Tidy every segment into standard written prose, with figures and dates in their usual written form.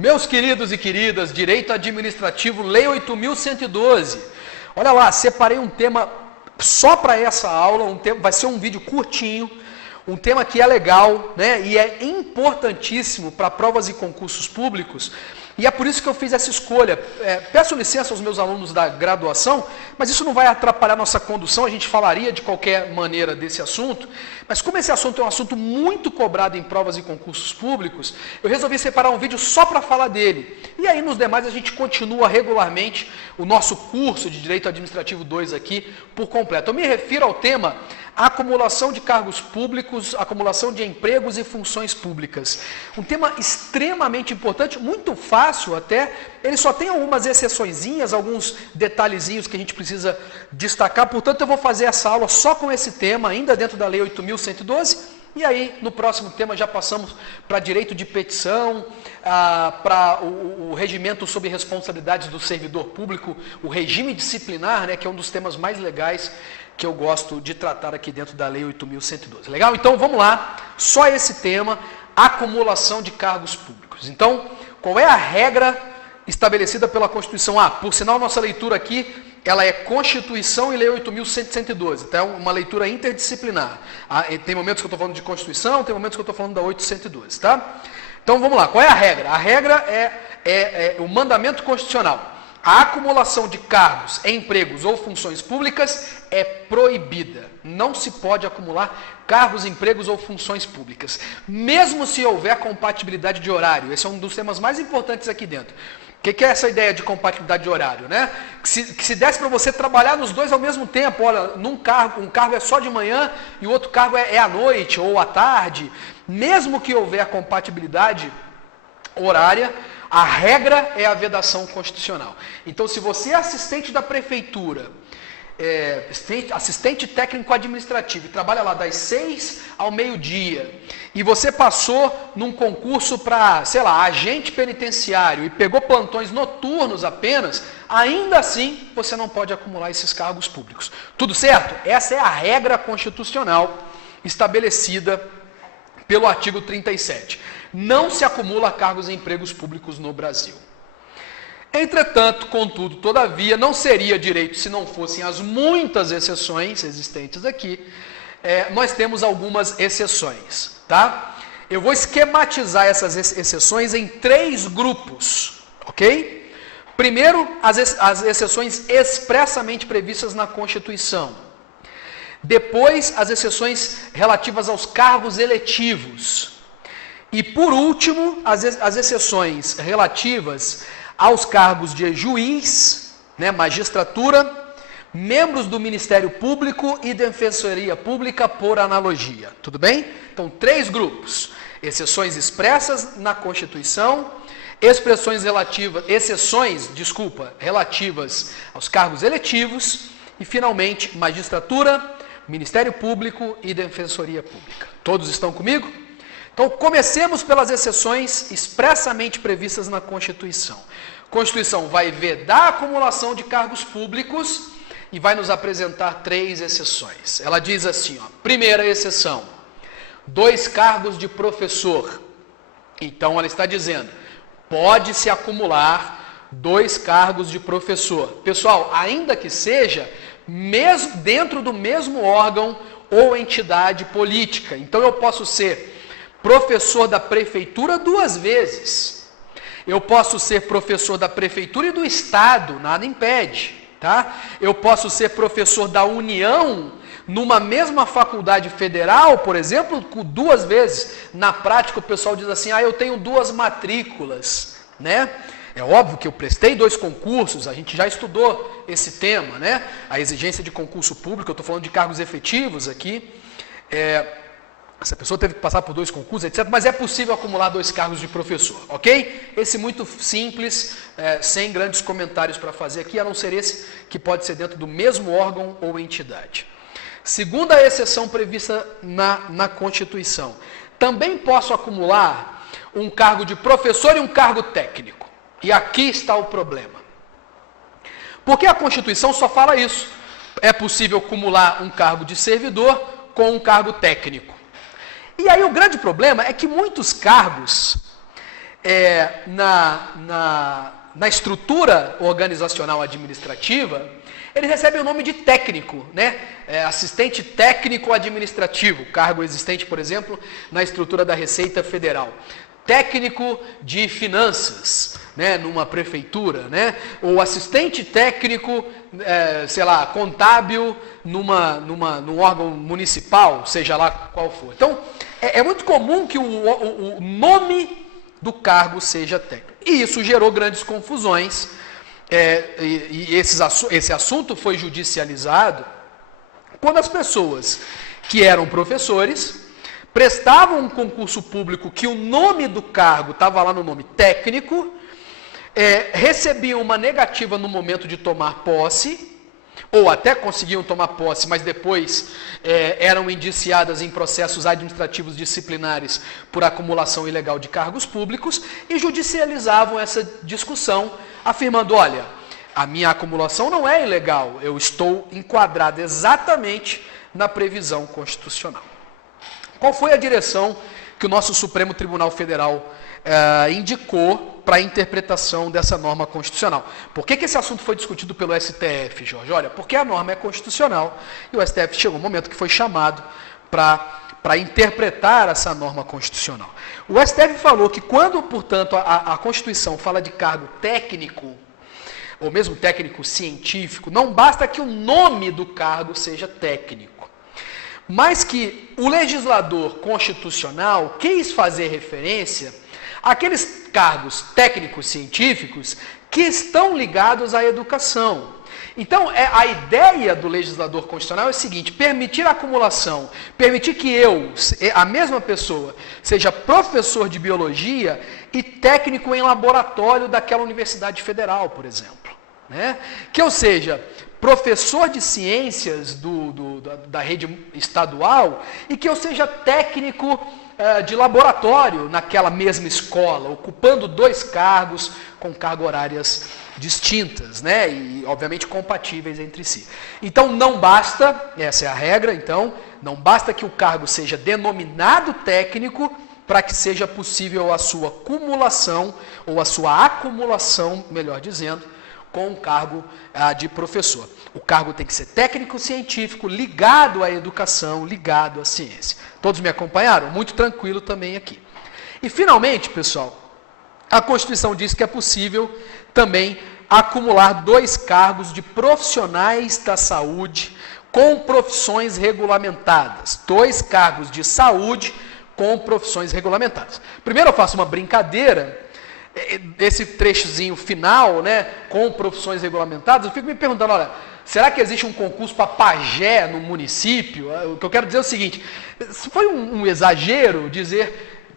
Meus queridos e queridas, Direito Administrativo, Lei 8.112. Olha lá, separei um tema só para essa aula, vai ser um vídeo curtinho, um tema que é legal, né, e é importantíssimo para provas e concursos públicos, e é por isso que eu fiz essa escolha. Peço licença aos meus alunos da graduação, mas isso não vai atrapalhar nossa condução, a gente falaria de qualquer maneira desse assunto, mas como esse assunto é um assunto muito cobrado em provas e concursos públicos, eu resolvi separar um vídeo só para falar dele. E aí nos demais a gente continua regularmente o nosso curso de Direito Administrativo 2 aqui por completo. Eu me refiro ao tema acumulação de cargos públicos, acumulação de empregos e funções públicas. Um tema extremamente importante, muito fácil até, ele só tem algumas exceçõezinhas, alguns detalhezinhos que a gente precisa destacar, portanto eu vou fazer essa aula só com esse tema, ainda dentro da Lei 8.112, e aí no próximo tema já passamos para direito de petição, para o regimento sobre responsabilidades do servidor público, o regime disciplinar, né, que é um dos temas mais legais que eu gosto de tratar aqui dentro da Lei 8.112. Legal? Então vamos lá, só esse tema, acumulação de cargos públicos. Então, qual é a regra estabelecida pela Constituição? Por sinal, nossa leitura aqui, ela é Constituição e Lei 8.112, então é uma leitura interdisciplinar. Tem momentos que eu estou falando de Constituição, tem momentos que eu estou falando da 8.112, tá? Então vamos lá, qual é a regra? A regra é o mandamento constitucional. A acumulação de cargos, empregos ou funções públicas é proibida. Não se pode acumular cargos, empregos ou funções públicas, mesmo se houver compatibilidade de horário. Esse é um dos temas mais importantes aqui dentro. O que é essa ideia de compatibilidade de horário, né? Que se desse para você trabalhar nos dois ao mesmo tempo, olha, um cargo é só de manhã e o outro cargo é à noite ou à tarde, mesmo que houver compatibilidade horária, a regra é a vedação constitucional. Então, se você é assistente da prefeitura, assistente técnico administrativo, e trabalha lá das 6 ao meio-dia, e você passou num concurso para, sei lá, agente penitenciário e pegou plantões noturnos apenas, ainda assim você não pode acumular esses cargos públicos. Tudo certo? Essa é a regra constitucional estabelecida pelo artigo 37. Não se acumula cargos e empregos públicos no Brasil. Entretanto, contudo, todavia, não seria direito se não fossem as muitas exceções existentes aqui. Nós temos algumas exceções, tá? Eu vou esquematizar essas exceções em 3 grupos, ok? Primeiro, as exceções expressamente previstas na Constituição. Depois, as exceções relativas aos cargos eletivos. E, por último, as exceções relativas aos cargos de juiz, né, magistratura, membros do Ministério Público e Defensoria Pública por analogia. Tudo bem? Então, 3 grupos. Exceções expressas na Constituição, exceções relativas aos cargos eletivos e, finalmente, magistratura, Ministério Público e Defensoria Pública. Todos estão comigo? Então, comecemos pelas exceções expressamente previstas na Constituição. A Constituição vai vedar a acumulação de cargos públicos e vai nos apresentar 3 exceções. Ela diz assim, primeira exceção, 2 cargos de professor. Então, ela está dizendo, pode-se acumular 2 cargos de professor. Pessoal, ainda que seja dentro do mesmo órgão ou entidade política. Então, eu posso ser professor da prefeitura 2 vezes. Eu posso ser professor da prefeitura e do estado, nada impede, tá? Eu posso ser professor da União numa mesma faculdade federal, por exemplo, 2 vezes. Na prática, o pessoal diz assim, eu tenho 2 matrículas, né? É óbvio que eu prestei 2 concursos, a gente já estudou esse tema, né? A exigência de concurso público, eu estou falando de cargos efetivos aqui. Essa pessoa teve que passar por 2 concursos, etc. Mas é possível acumular 2 cargos de professor, ok? Esse muito simples, sem grandes comentários para fazer aqui, a não ser esse que pode ser dentro do mesmo órgão ou entidade. Segunda exceção prevista na Constituição. Também posso acumular um cargo de professor e um cargo técnico. E aqui está o problema. Porque a Constituição só fala isso. É possível acumular um cargo de servidor com um cargo técnico. E aí o grande problema é que muitos cargos na estrutura organizacional administrativa, eles recebem o nome de técnico, né? Assistente técnico administrativo, cargo existente, por exemplo, na estrutura da Receita Federal. Técnico de finanças, né, numa prefeitura, né? Ou assistente técnico, contábil num órgão municipal, seja lá qual for. Então, é muito comum que o nome do cargo seja técnico. E isso gerou grandes confusões, esse assunto foi judicializado quando as pessoas que eram professores prestavam um concurso público que o nome do cargo estava lá no nome técnico, recebiam uma negativa no momento de tomar posse, ou até conseguiam tomar posse, mas depois eram indiciadas em processos administrativos disciplinares por acumulação ilegal de cargos públicos e judicializavam essa discussão, afirmando, olha, a minha acumulação não é ilegal, eu estou enquadrado exatamente na previsão constitucional. Qual foi a direção que o nosso Supremo Tribunal Federal indicou para a interpretação dessa norma constitucional? Por que esse assunto foi discutido pelo STF, Jorge? Olha, porque a norma é constitucional e o STF chegou um momento que foi chamado para interpretar essa norma constitucional. O STF falou que quando, portanto, a Constituição fala de cargo técnico, ou mesmo técnico científico, não basta que o nome do cargo seja técnico, mas que o legislador constitucional quis fazer referência àqueles cargos técnicos científicos que estão ligados à educação. Então, a ideia do legislador constitucional é o seguinte: permitir a acumulação, permitir que a mesma pessoa, seja professor de biologia e técnico em laboratório daquela universidade federal, por exemplo. Né? Que eu seja professor de ciências da rede estadual e que eu seja técnico de laboratório naquela mesma escola, ocupando 2 cargos com cargas horárias distintas, né? E obviamente compatíveis entre si. Então não basta, essa é a regra, então, não basta que o cargo seja denominado técnico para que seja possível a sua cumulação, ou a sua acumulação, melhor dizendo, com o cargo de professor. O cargo tem que ser técnico-científico, ligado à educação, ligado à ciência. Todos me acompanharam? Muito tranquilo também aqui. E, finalmente, pessoal, a Constituição diz que é possível também acumular 2 cargos de profissionais da saúde com profissões regulamentadas. 2 cargos de saúde com profissões regulamentadas. Primeiro eu faço uma brincadeira. Esse trechozinho final, né, com profissões regulamentadas, eu fico me perguntando, olha, será que existe um concurso para pajé no município? O que eu quero dizer é o seguinte: foi um exagero dizer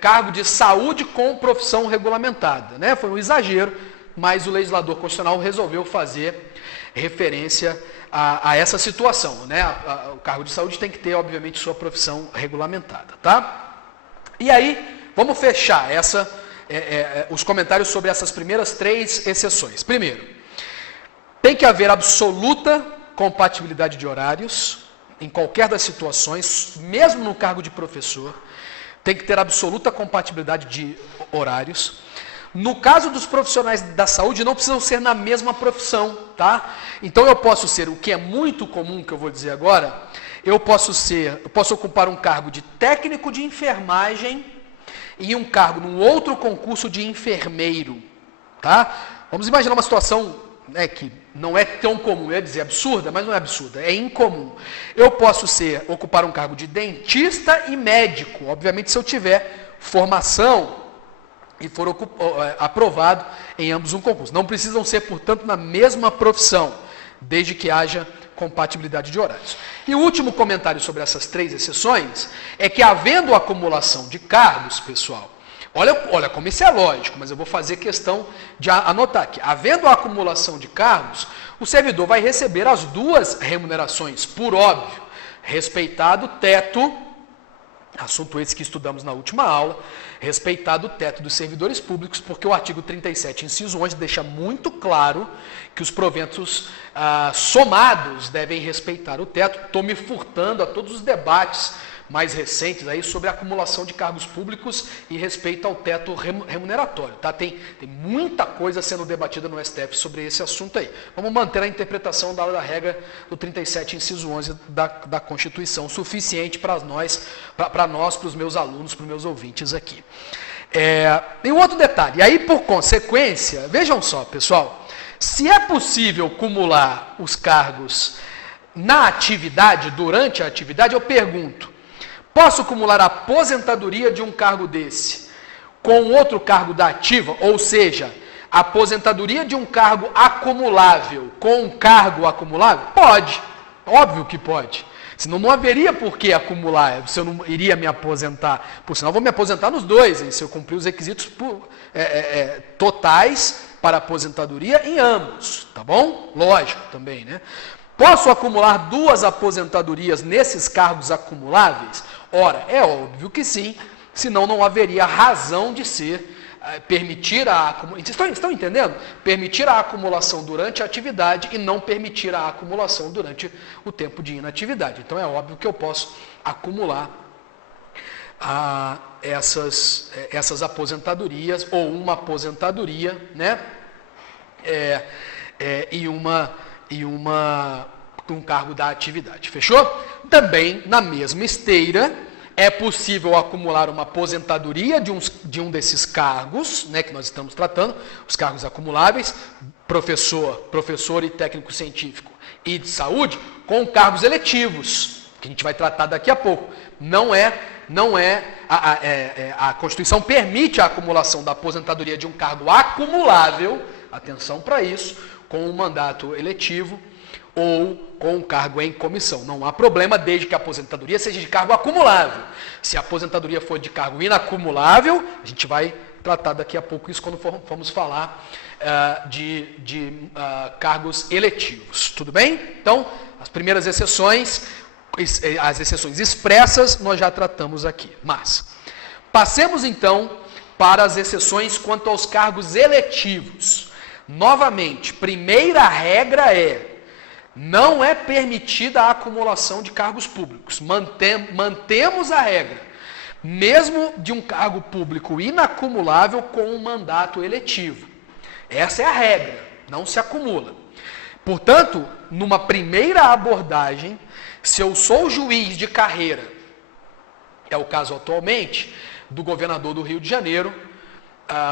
cargo de saúde com profissão regulamentada, né? Foi um exagero, mas o legislador constitucional resolveu fazer referência a essa situação, né? O cargo de saúde tem que ter, obviamente, sua profissão regulamentada, tá? E aí, vamos fechar os comentários sobre essas primeiras 3 exceções. Primeiro, tem que haver absoluta compatibilidade de horários em qualquer das situações, mesmo no cargo de professor, tem que ter absoluta compatibilidade de horários. No caso dos profissionais da saúde, não precisam ser na mesma profissão, tá? Então eu posso ser, o que é muito comum, que eu vou dizer agora, eu posso ocupar um cargo de técnico de enfermagem e um cargo num outro concurso de enfermeiro, tá? Vamos imaginar uma situação, né, que não é tão comum, eu ia dizer absurda, mas não é absurda, é incomum. Eu posso ocupar um cargo de dentista e médico, obviamente se eu tiver formação e for aprovado em ambos um concurso. Não precisam ser, portanto, na mesma profissão, desde que haja compatibilidade de horários. E o último comentário sobre essas 3 exceções é que, havendo acumulação de cargos, pessoal, olha como isso é lógico, mas eu vou fazer questão de anotar aqui. Havendo a acumulação de cargos, o servidor vai receber as 2 remunerações, por óbvio, respeitado o teto, assunto esse que estudamos na última aula, respeitado o teto dos servidores públicos, porque o artigo 37, inciso 11, deixa muito claro que os proventos somados devem respeitar o teto. Estou me furtando a todos os debates mais recentes aí sobre a acumulação de cargos públicos e respeito ao teto remuneratório. Tá? Tem muita coisa sendo debatida no STF sobre esse assunto aí. Vamos manter a interpretação da regra do 37, inciso 11 da Constituição, suficiente para nós, para os meus alunos, para os meus ouvintes aqui. E um outro detalhe, e aí por consequência, vejam só, pessoal, se é possível acumular os cargos na atividade, durante a atividade, eu pergunto, posso acumular a aposentadoria de um cargo desse com outro cargo da ativa? Ou seja, a aposentadoria de um cargo acumulável com um cargo acumulável? Pode, óbvio que pode. Senão não haveria por que acumular, se eu não iria me aposentar. Por sinal, eu vou me aposentar nos dois, hein, se eu cumprir os requisitos totais para aposentadoria em ambos, tá bom? Lógico também, né? Posso acumular duas aposentadorias nesses cargos acumuláveis? Ora, é óbvio que sim, senão não haveria razão de ser permitir a acumulação. Estão entendendo? Permitir a acumulação durante a atividade e não permitir a acumulação durante o tempo de inatividade. Então é óbvio que eu posso acumular essas aposentadorias ou uma aposentadoria, né? Um cargo da atividade. Fechou? Também, na mesma esteira, é possível acumular uma aposentadoria de um desses cargos, né, que nós estamos tratando, os cargos acumuláveis, professor e técnico científico e de saúde, com cargos eletivos, que a gente vai tratar daqui a pouco. A Constituição permite a acumulação da aposentadoria de um cargo acumulável, atenção para isso, com um mandato eletivo ou com um cargo em comissão. Não há problema desde que a aposentadoria seja de cargo acumulável. Se a aposentadoria for de cargo inacumulável, a gente vai tratar daqui a pouco isso quando formos falar de cargos eletivos. Tudo bem? Então, as primeiras exceções, as exceções expressas, nós já tratamos aqui. Mas, passemos então para as exceções quanto aos cargos eletivos. Novamente, primeira regra não é permitida a acumulação de cargos públicos. Mantemos a regra, mesmo de um cargo público inacumulável com um mandato eletivo. Essa é a regra, não se acumula. Portanto, numa primeira abordagem, se eu sou juiz de carreira, é o caso atualmente do governador do Rio de Janeiro,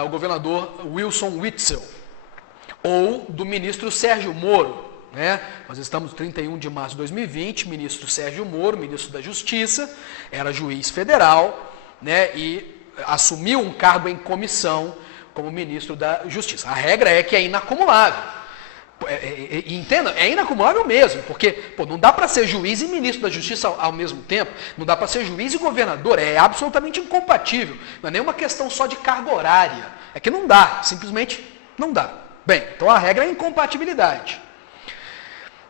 o governador Wilson Witzel, ou do ministro Sérgio Moro, né? Nós estamos no 31 de março de 2020, ministro Sérgio Moro, ministro da Justiça, era juiz federal, né? E assumiu um cargo em comissão como ministro da Justiça. A regra é que é inacumulável. Entenda, é inacumulável mesmo, porque não dá para ser juiz e ministro da Justiça ao mesmo tempo, não dá para ser juiz e governador, é absolutamente incompatível. Não é nenhuma questão só de carga horária, é que não dá, simplesmente não dá. Bem, então a regra é incompatibilidade.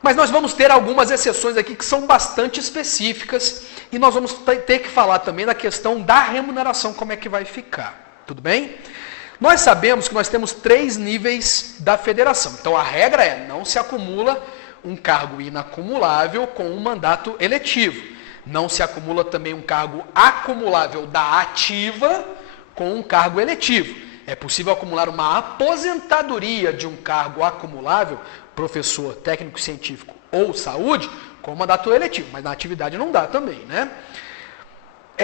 Mas nós vamos ter algumas exceções aqui que são bastante específicas e nós vamos ter que falar também da questão da remuneração, como é que vai ficar. Tudo bem? Nós sabemos que nós temos 3 níveis da federação. Então a regra é, não se acumula um cargo inacumulável com um mandato eletivo. Não se acumula também um cargo acumulável da ativa com um cargo eletivo. É possível acumular uma aposentadoria de um cargo acumulável, professor, técnico científico ou saúde, com mandato eletivo, mas na atividade não dá também, né?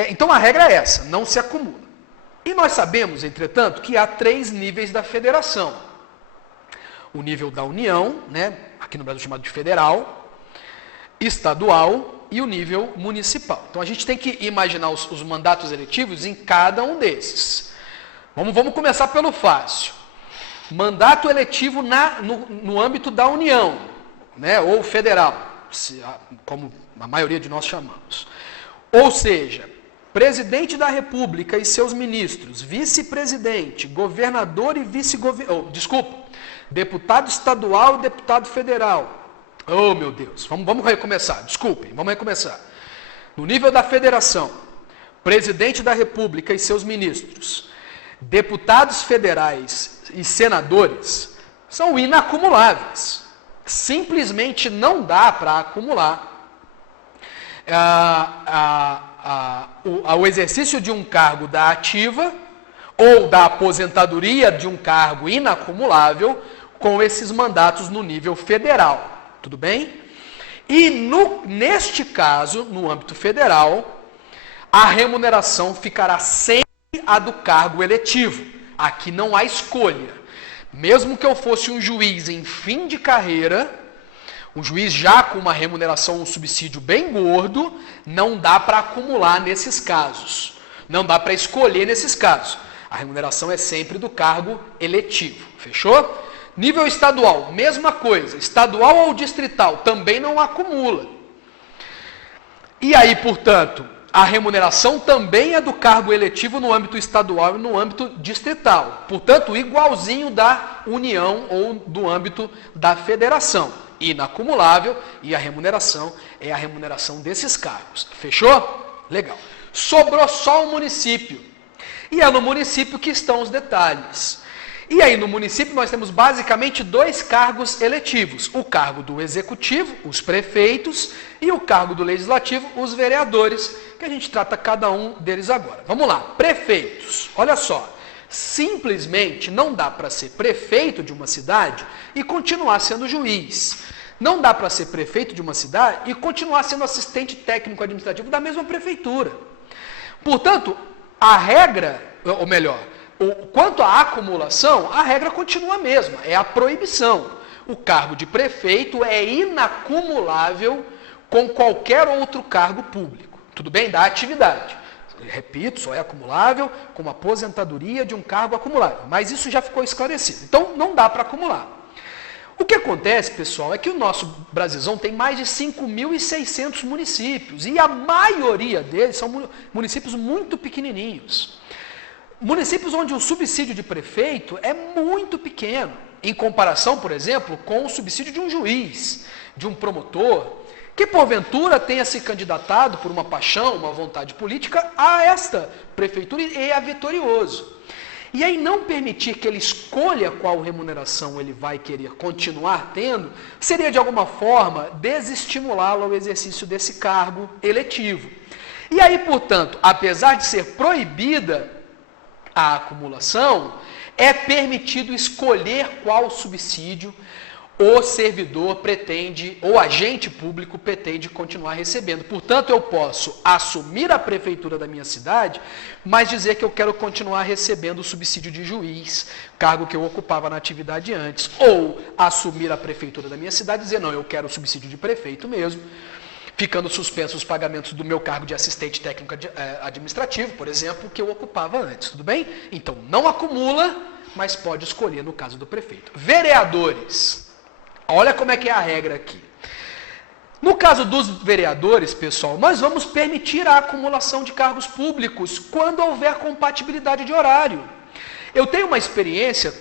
Então a regra é essa, não se acumula. E nós sabemos, entretanto, que há 3 níveis da federação. O nível da União, né, aqui no Brasil chamado de federal, estadual e o nível municipal. Então a gente tem que imaginar os mandatos eletivos em cada um desses. Vamos começar pelo fácil. Mandato eletivo no âmbito da União, né, ou federal, como a maioria de nós chamamos. Ou seja, presidente da República e seus ministros, vice-presidente, governador e vice-governador, deputado estadual e deputado federal. Oh, meu Deus, vamos recomeçar, desculpem, vamos recomeçar. No nível da federação, presidente da República e seus ministros, deputados federais e senadores são inacumuláveis. Simplesmente não dá para acumular ao exercício de um cargo da ativa ou da aposentadoria de um cargo inacumulável com esses mandatos no nível federal. Tudo bem? E neste caso, no âmbito federal, a remuneração ficará sempre a do cargo eletivo. Aqui não há escolha. Mesmo que eu fosse um juiz em fim de carreira, um juiz já com uma remuneração, um subsídio bem gordo, não dá para acumular nesses casos. Não dá para escolher nesses casos. A remuneração é sempre do cargo eletivo. Fechou? Nível estadual, mesma coisa. Estadual ou distrital, também não acumula. E aí, portanto, a remuneração também é do cargo eletivo no âmbito estadual e no âmbito distrital. Portanto, igualzinho da União ou do âmbito da federação. Inacumulável, e a remuneração é a remuneração desses cargos. Fechou? Legal. Sobrou só o município. E é no município que estão os detalhes. E aí no município nós temos basicamente 2 cargos eletivos. O cargo do executivo, os prefeitos, e o cargo do legislativo, os vereadores, que a gente trata cada um deles agora. Vamos lá, prefeitos. Olha só, simplesmente não dá para ser prefeito de uma cidade e continuar sendo juiz. Não dá para ser prefeito de uma cidade e continuar sendo assistente técnico administrativo da mesma prefeitura. Portanto, a regra, ou melhor, quanto à acumulação, a regra continua a mesma, é a proibição. O cargo de prefeito é inacumulável com qualquer outro cargo público. Tudo bem? Da atividade. Repito, só é acumulável com a aposentadoria de um cargo acumulável. Mas isso já ficou esclarecido. Então, não dá para acumular. O que acontece, pessoal, é que o nosso Brasilzão tem mais de 5.600 municípios. E a maioria deles são municípios muito pequenininhos. Municípios onde o subsídio de prefeito é muito pequeno, em comparação, por exemplo, com o subsídio de um juiz, de um promotor, que porventura tenha se candidatado por uma paixão, uma vontade política a esta prefeitura e é vitorioso. E aí não permitir que ele escolha qual remuneração ele vai querer continuar tendo, seria de alguma forma desestimulá-lo ao exercício desse cargo eletivo. E aí, portanto, apesar de ser proibida a acumulação, é permitido escolher qual subsídio o servidor pretende, ou agente público pretende continuar recebendo. Portanto, eu posso assumir a prefeitura da minha cidade, mas dizer que eu quero continuar recebendo o subsídio de juiz, cargo que eu ocupava na atividade antes. Ou assumir a prefeitura da minha cidade e dizer, não, eu quero o subsídio de prefeito mesmo, ficando suspensos os pagamentos do meu cargo de assistente técnico administrativo, por exemplo, que eu ocupava antes, tudo bem? Então, não acumula, mas pode escolher no caso do prefeito. Vereadores. Olha como é que é a regra aqui. No caso dos vereadores, pessoal, nós vamos permitir a acumulação de cargos públicos quando houver compatibilidade de horário. Eu tenho uma experiência,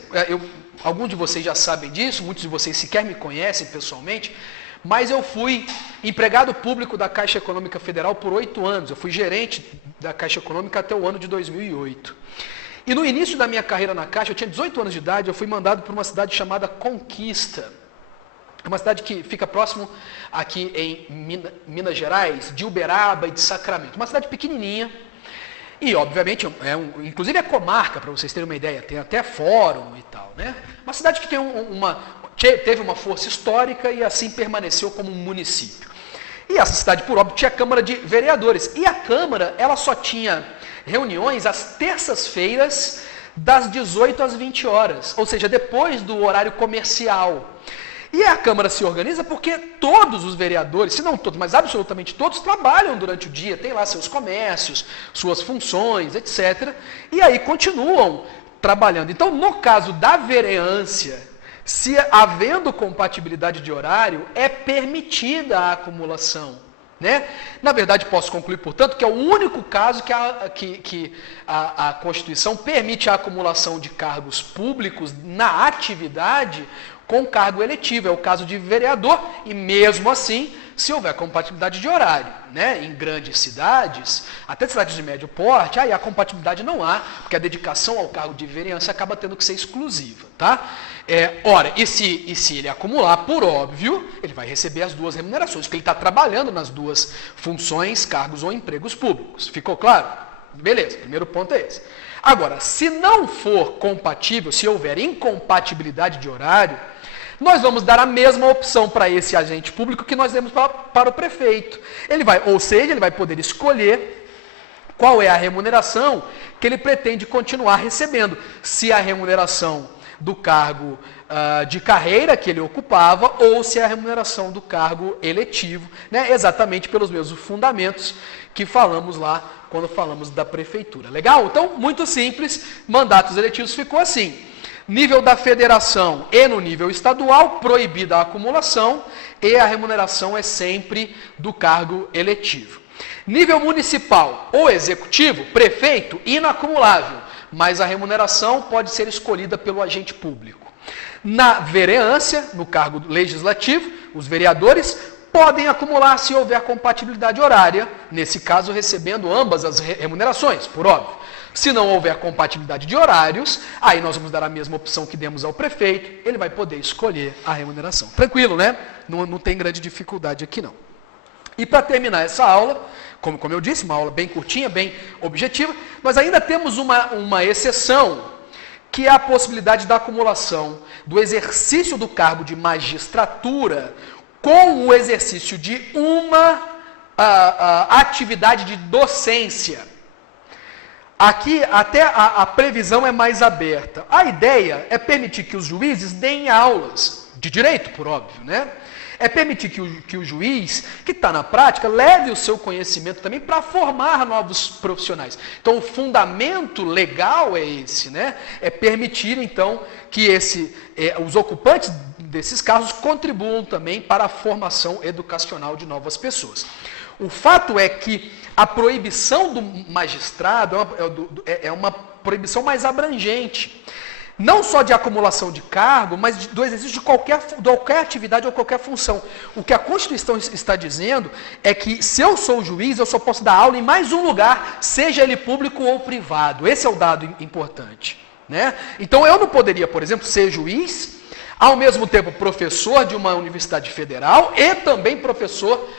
alguns de vocês já sabem disso, muitos de vocês sequer me conhecem pessoalmente, mas eu fui empregado público da Caixa Econômica Federal por 8 anos. Eu fui gerente da Caixa Econômica até o ano de 2008. E no início da minha carreira na Caixa, eu tinha 18 anos de idade, eu fui mandado para uma cidade chamada Conquista. É uma cidade que fica próximo aqui em Minas Gerais, de Uberaba e de Sacramento. Uma cidade pequenininha e, obviamente, inclusive é comarca, para vocês terem uma ideia, tem até fórum e tal, né? Uma cidade que teve uma força histórica e assim permaneceu como um município. E essa cidade, por óbvio, tinha Câmara de Vereadores. E a Câmara, ela só tinha reuniões às terças-feiras, das 18 às 20 horas, ou seja, depois do horário comercial. E a Câmara se organiza porque todos os vereadores, se não todos, mas absolutamente todos, trabalham durante o dia, tem lá seus comércios, suas funções, etc. E aí continuam trabalhando. Então, no caso da vereância, se havendo compatibilidade de horário, é permitida a acumulação. Né? Na verdade, posso concluir, portanto, que é o único caso que a Constituição permite a acumulação de cargos públicos na atividade com cargo eletivo, é o caso de vereador, e mesmo assim se houver compatibilidade de horário, né? Em grandes cidades, até cidades de médio porte, aí a compatibilidade não há, porque a dedicação ao cargo de vereança acaba tendo que ser exclusiva, tá? Ora, e se ele acumular, por óbvio, ele vai receber as duas remunerações, porque ele está trabalhando nas duas funções, cargos ou empregos públicos. Ficou claro? Beleza, primeiro ponto é esse. Agora, se não for compatível, se houver incompatibilidade de horário, nós vamos dar a mesma opção para esse agente público que nós demos para o prefeito. Ou seja, ele vai poder escolher qual é a remuneração que ele pretende continuar recebendo. Se a remuneração do cargo de carreira que ele ocupava ou se é a remuneração do cargo eletivo, né? Exatamente pelos mesmos fundamentos que falamos lá quando falamos da prefeitura. Legal? Então, muito simples, mandatos eletivos ficou assim. Nível da federação e no nível estadual, proibida a acumulação e a remuneração é sempre do cargo eletivo. Nível municipal ou executivo, prefeito, inacumulável, mas a remuneração pode ser escolhida pelo agente público. Na vereância, no cargo legislativo, os vereadores podem acumular se houver compatibilidade horária, nesse caso recebendo ambas as remunerações, por óbvio. Se não houver compatibilidade de horários, aí nós vamos dar a mesma opção que demos ao prefeito, ele vai poder escolher a remuneração. Tranquilo, né? Não tem grande dificuldade aqui não. E para terminar essa aula, como eu disse, uma aula bem curtinha, bem objetiva, nós ainda temos uma exceção, que é a possibilidade da acumulação do exercício do cargo de magistratura com o exercício de uma atividade de docência. Aqui até a previsão é mais aberta. A ideia é permitir que os juízes deem aulas, de direito, por óbvio, né? É permitir que o juiz, que está na prática, leve o seu conhecimento também para formar novos profissionais. Então, o fundamento legal é esse, né? É permitir, então, que os ocupantes desses cargos contribuam também para a formação educacional de novas pessoas. O fato é que a proibição do magistrado é uma proibição mais abrangente. Não só de acumulação de cargo, mas do exercício de qualquer atividade ou qualquer função. O que a Constituição está dizendo é que, se eu sou juiz, eu só posso dar aula em mais um lugar, seja ele público ou privado. Esse é o dado importante, né? Então, eu não poderia, por exemplo, ser juiz, ao mesmo tempo professor de uma universidade federal e também professor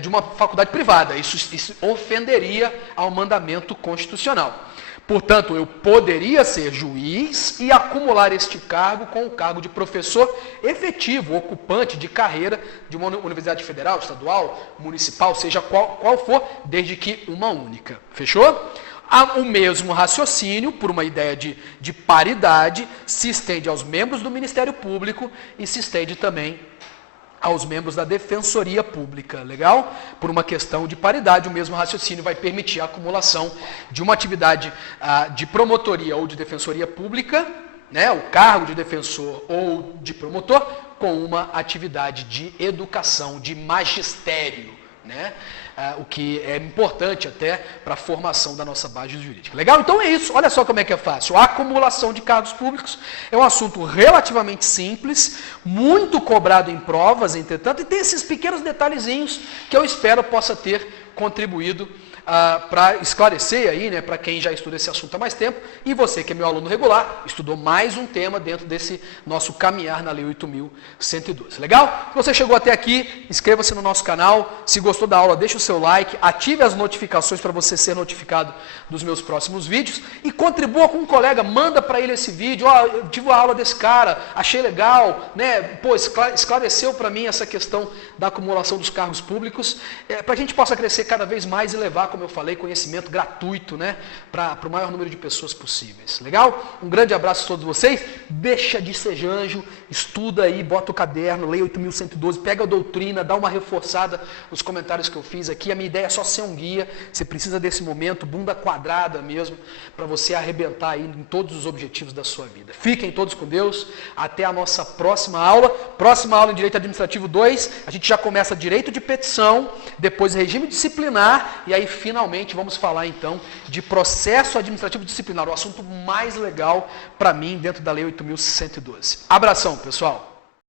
de uma faculdade privada. Isso ofenderia ao mandamento constitucional. Portanto, eu poderia ser juiz e acumular este cargo com o cargo de professor efetivo, ocupante de carreira de uma universidade federal, estadual, municipal, seja qual for, desde que uma única. Fechou? O mesmo raciocínio, por uma ideia de paridade, se estende aos membros do Ministério Público e se estende também aos membros da Defensoria Pública, legal? Por uma questão de paridade, o mesmo raciocínio vai permitir a acumulação de uma atividade de promotoria ou de defensoria pública, né, o cargo de defensor ou de promotor, com uma atividade de educação, de magistério, né? O que é importante até para a formação da nossa base jurídica. Legal? Então é isso. Olha só como é que é fácil. A acumulação de cargos públicos é um assunto relativamente simples, muito cobrado em provas, entretanto, e tem esses pequenos detalhezinhos que eu espero possa ter contribuído para esclarecer aí, né, para quem já estuda esse assunto há mais tempo, e você que é meu aluno regular, estudou mais um tema dentro desse nosso caminhar na Lei 8.112. Legal? Se você chegou até aqui, inscreva-se no nosso canal, se gostou da aula, deixa o seu like, ative as notificações para você ser notificado dos meus próximos vídeos, e contribua com um colega, manda para ele esse vídeo, eu tive a aula desse cara, achei legal, né, pô, esclareceu para mim essa questão da acumulação dos cargos públicos, para a gente possa crescer cada vez mais e levar, como eu falei, conhecimento gratuito, né, para o maior número de pessoas possíveis. Legal? Um grande abraço a todos vocês. Deixa de ser janjo, estuda aí, bota o caderno, Lei 8.112, pega a doutrina, dá uma reforçada nos comentários que eu fiz aqui. A minha ideia é só ser um guia. Você precisa desse momento, bunda quadrada mesmo, para você arrebentar aí em todos os objetivos da sua vida. Fiquem todos com Deus. Até a nossa próxima aula. Próxima aula em Direito Administrativo 2, a gente já começa Direito de Petição, depois Regime Disciplinar, e aí finalmente vamos falar então de processo administrativo disciplinar, o assunto mais legal para mim dentro da Lei 8.112. Abração, pessoal!